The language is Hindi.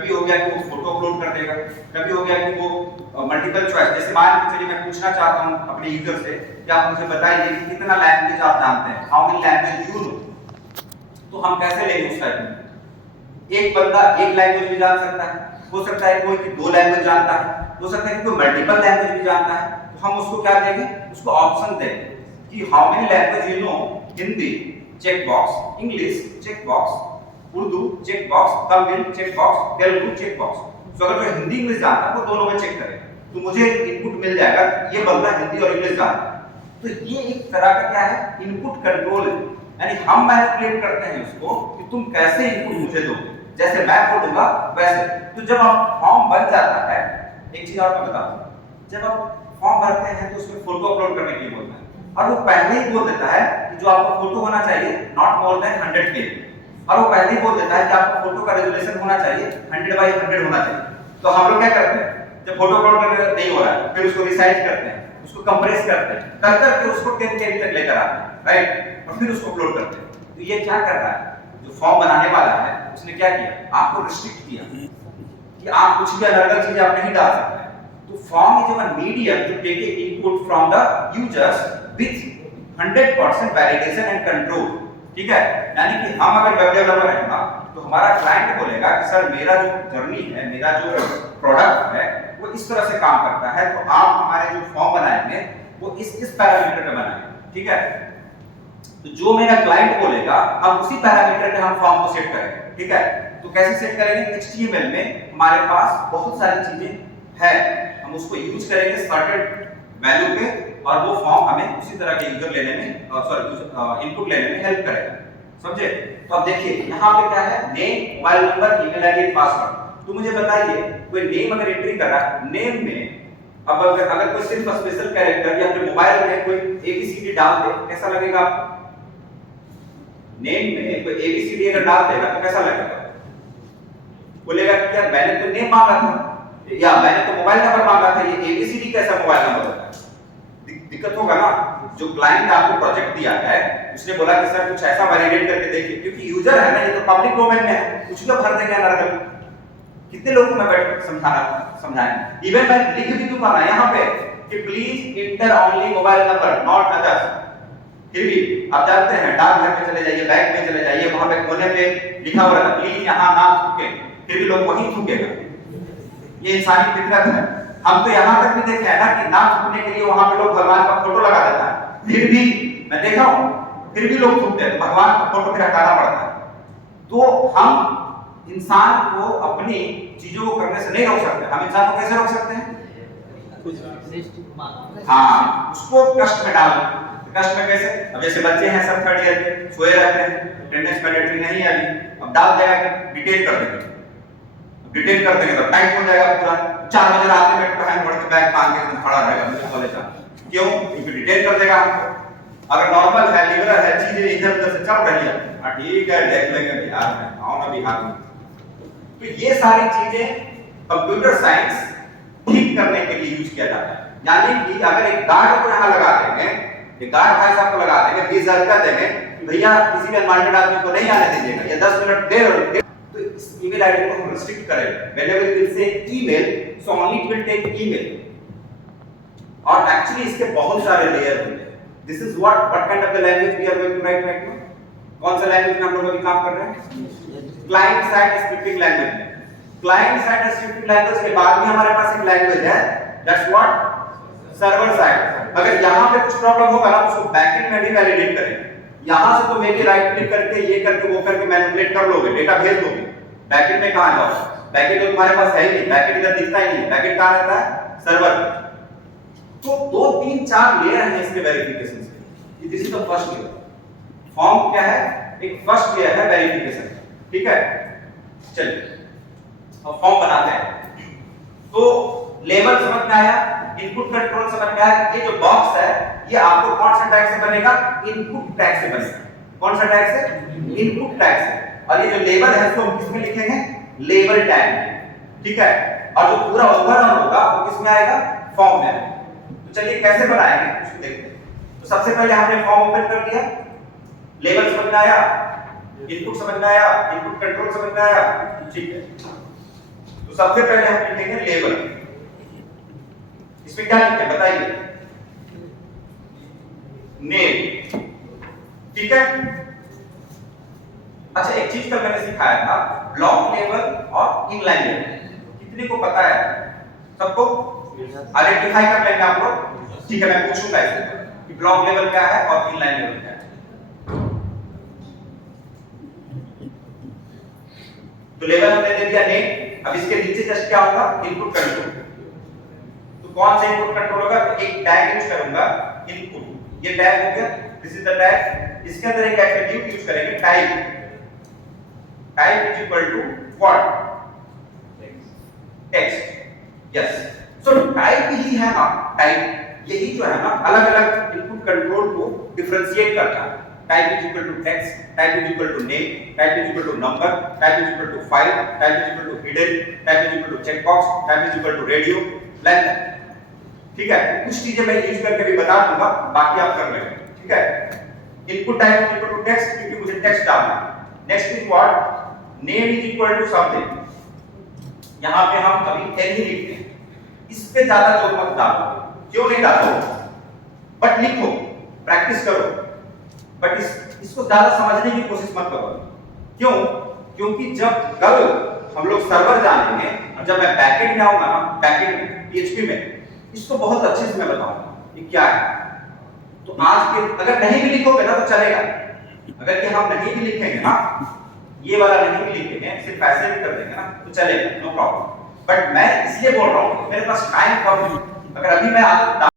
कभी हो गया कि वो फोटो अपलोड कर देगा, कभी हो गया कि वो मल्टीपल चॉइस, जैसे मान के चलिए मैं पूछना चाहता हूं अपने यूजर से कि आप मुझे बताइए कि कितना लैंग्वेज आप जानते हैं, how many language you no. तो हम कैसे लेंगे उस टाइप में? एक बंदा एक लैंग्वेज भी जान सकता है, हो सकता है कोई कि 2 लैंग्वेज जानता है, हो सकता है कि कोई मल्टीपल लैंग्वेज भी जानता है। तो हम उसको क्या देंगे? उसको ऑप्शन देंगे कि how many language you know, Hindi check box, English check box, Urdu check box, Tamil check box, Telugu check box. तो अगर जो हिंदी इंग्लिश जानता है वो दोनों में चेक करे तो मुझे इनपुट मिल जाएगा ये बंदा हिंदी और इंग्लिश जानता है। तो ये एक तरह का क्या है? इनपुट कंट्रोल है, यानी हम मैनिपुलेट करते हैं उसको कि तुम कैसे इनपुट मुझे दोगे, जैसे मैं बोल दूंगा वैसे। तो जब आप फॉर्म बन जाता है, एक चीज और मैं बता दूं, जब आप फॉर्म भरते हैं तो उसमें फोटो अपलोड करने के लिए बोलता है और वो पहले ही बोल देता है कि जो आपका फोटो होना चाहिए नॉट मोर देन 100 KB, और वो पहले ही बोल देता है कि आपका फोटो का रेजोल्यूशन होना चाहिए 100x100 होना चाहिए। तो हम लोग क्या करते हैं, जब फोटो अपलोड करने नहीं हो रहा है फिर उसको रिसाइज करते हैं, उसको कंप्रेस करते हैं, कर करके उसको 10 KB तक लेकर आते हैं, राइट, और फिर उसको अपलोड करते हैं। तो ये क्या कर रहा है? जो फॉर्म बनाने वाला है उसने क्या किया? आपको रिस्ट्रिक्ट किया कि आप कुछ भी अलग-अलग चीजें आप नहीं डाल सकते। तो form is a medium to take input from the users विथ 100% वैलिडेशन एंड कंट्रोल, ठीक है। यानी कि हम अगर वेब डेवलपर हैं ना तो हमारा क्लाइंट बोलेगा कि सर मेरा जो जर्नी है, मेरा जो प्रोडक्ट है वो इस तरह से काम करता है, तो आप हमारे जो फॉर्म बनाएंगे वो इस पैरामीटर पे बनाएंगे, ठीक है। तो जो मेरा क्लाइंट बोलेगा हम उसी पैरामीटर पे हम फॉर्म को सेट करेंगे, ठीक है। तो कैसे सेट करेंगे? HTML में हमारे पास बहुत सारी चीजें है, हम उसको यूज करेंगे सर्टेन वैल्यू पे और वो फॉर्म हमें उसी तरह के यूजर लेने में इनपुट लेने में हेल्प करेगा, समझे। तो अब देखिए यहाँ पे क्या है, name, mobile number, email ID, password. तो मुझे बताइए कोई नेम अगर एंट्री कर रहा है, नेम में अब अगर कोई सिर्फ स्पेशल कैरेक्टर या फिर मोबाइल में कोई ABCD डाल दे कैसा लगेगा आपको? नेम में कोई ABCD अगर डाल देगा तो कैसा लगेगा? बोलेगा कि यार मैंने तो नेम मांगा था या मैंने तो मोबाइल नंबर मांगा था, ये ABCD कैसा मोबाइल नंबर होता है? दिक्कत होगा ना। जो क्लाइंट आपको प्रोजेक्ट दिया है उसने बोला कि सर कुछ ऐसा वैलिडेट करके देखिए, क्योंकि यूजर है ना, ये तो पब्लिक डोमेन में है, कुछ भी भर देंगे अनर्गल। कितने लोगों को मैं बैठ समझाएं, इवन मैं लिख भी दूंगा ना यहाँ पे कि please inter only mobile number not others, फिर भी आप जानते हैं डाक घर में चले जाइए, बैंक में चले जाइए, वहां पे कोने पे लिखा हुआ रहता प्लीज यहाँ नाम थूके, फिर भी लोग वही थूकेगा। ये इंसानी फितरत है। हम तो यहाँ तक भी देखे हैं ना कि नाम थूकने के लिए वहां पे लोग भगवान का फोटो लगा देता है, फिर भी मैं देखा हूं फिर भी लोग थूकते हैं, तो भगवान का फोटो फिर हटाना पड़ता है। तो हम इंसान को अपनी चीजों को करने से नहीं रोक सकते। हम इंसान को कैसे रोक सकते हैं? हाँ, उसको कष्ट में डाल, कष्ट में कैसे? अब जैसे बच्चे हैं सब 3rd ईयर के, सोए रहते हैं, अटेंडेंस मैंडेटरी नहीं है अभी, अब डाल देगा कि डिटेन कर देंगे, डिटेन कर देंगे तो टाइट हो जाएगा पूरा, 4 बजे रात में पहन पड़ के बैग टांग के खड़ा रहेगा मुझे कॉलेज का, क्यों? क्योंकि डिटेन कर देगा हमको। अगर नॉर्मल है, लिबरल है, चीजें इधर उधर से चल रही है, हां ठीक है देख लेंगे बिहार में, आओ ना बिहार में। तो ये सारी चीजें कंप्यूटर साइंस ठीक करने के लिए यूज किया जाता है। यानी कि अगर एक गार्ड को यहाँ लगा देंगे, एक गार्ड भाई साहब को लगा देंगे, 20,000 रुपया देंगे कि भैया किसी भी अनवांटेड आदमी को नहीं आने दीजिएगा, या 10 मिनट देर, तो इस ईमेल आईडी को हम रिस्ट्रिक्ट करेंगे। Whenever we will say email, so only it will take email. और एक्चुअली इसके बहुत सारे लेयर होते हैं। This is what kind of the language we are going to write right now. कौन सा लैंग्वेज में हम लोग अभी काम कर रहे हैं? क्लाइंट साइड स्क्रिप्टिंग लैंग्वेज में। क्लाइंट साइड स्क्रिप्टिंग लैंग्वेज के बाद में हमारे पास एक लैंग्वेज है, दैट्स व्हाट सर्वर साइड। अगर यहां पे कुछ प्रॉब्लम होगा ना तो उसको बैकएंड में भी वैलिडेट करेंगे। यहां से तो मेरे राइट क्लिक करके ये करके वो करके मैनिपुलेट कर लोगे, डेटा भेज दोगे। बैकएंड में कहां जाओ? बैकएंड तो तुम्हारे पास है ही नहीं, बैकएंड इधर दिखता ही नहीं। बैकएंड कहां रहता है? सर्वर पे। तो 2 3 4 लेयर हैं इसके वेरिफिकेशन के। This is the first layer. Form क्या है? एक फर्स्ट लेयर है वेरिफिकेशन, ठीक है। चलिए अब फॉर्म बनाते हैं। तो लेबल समझ में आया, इनपुट कंट्रोल समझ में आया। ये जो बॉक्स है ये आपको कौन सा टैग से बनेगा? इनपुट टैग से बनेगा। कौन सा टैग से? इनपुट टैग से। और ये जो लेबल है इसको हम किस में लिखेंगे? लेबल टैग में, ठीक है। और जो पूरा ओवरऑल होगा वो किस में आएगा? फॉर्म में। तो चलिए कैसे बनाएंगे उसको देखते हैं। तो सबसे पहले हमने फॉर्म ओपन कर दिया, लेबल समझ में आया, इनपुट समझ में आया, इनपुट कंट्रोल समझ में आया, ठीक है। तो सबसे पहले हम लिखेंगे लेवल। इसमें क्या लिखें बताइए? नेम, ठीक है। अच्छा एक चीज कल मैंने सिखाया था, ब्लॉक लेवल और इनलाइन लेवल, कितने को पता है? सबको आइडेंटिफाई कर लेंगे आप लोग, ठीक है। मैं पूछूंगा इससे कि ब्लॉक लेवल क्या है और इनलाइन लेवल क्या है। तो लेवल हमने दे दिया नेम, अब इसके नीचे जस्ट क्या होगा? Input control. तो कौन सा इनपुट कंट्रोल होगा? तो एक टैग यूज करूंगा इनपुट, ये टैग हो गया, दिस इज द टैग। इसके अंदर एक एट्रिब्यूट यूज करेंगे type. Type is equal to what? Text. Yes, so type ही है ना, टाइप यही जो है ना अलग अलग इनपुट कंट्रोल को डिफरेंशिएट करता है। Type is equal to text, type is equal to name, type is equal to number, type is equal to file, type is equal to hidden, type is equal to checkbox, type is equal to radio, like that, ठीक है। कुछ चीजें मैं यूज करके भी बता दूंगा, बाकी आप कर लेंगे, ठीक है। Input type is equal to text, क्योंकि मुझे टेक्स्ट डालना है। Next is what? Name is equal to something. यहां पे हम कभी एन ही लिखते हैं, इस पे ज्यादा जोर मत डालो। क्यों नहीं डालो? बट लिखो, प्रैक्टिस करो, बट इसको ज्यादा समझने की कोशिश मत करो। क्यों? क्योंकि जब कल हम लोग सर्वर जानेंगे और जब मैं बैकएंड में आऊंगा ना, बैकएंड में पीएचपी में, इसको बहुत अच्छे से मैं बताऊंगा कि क्या है। तो आज के अगर नहीं भी लिखोगे ना तो चलेगा, अगर कि हम नहीं भी लिखेंगे ना, ये वाला नहीं भी लिखेंगे, सिर्फ ऐसे भी कर देंगे ना तो चलेगा, नो प्रॉब्लम। बट मैं इसलिए बोल रहा हूं कि मेरे पास टाइम कम है। अगर अभी मैं आदत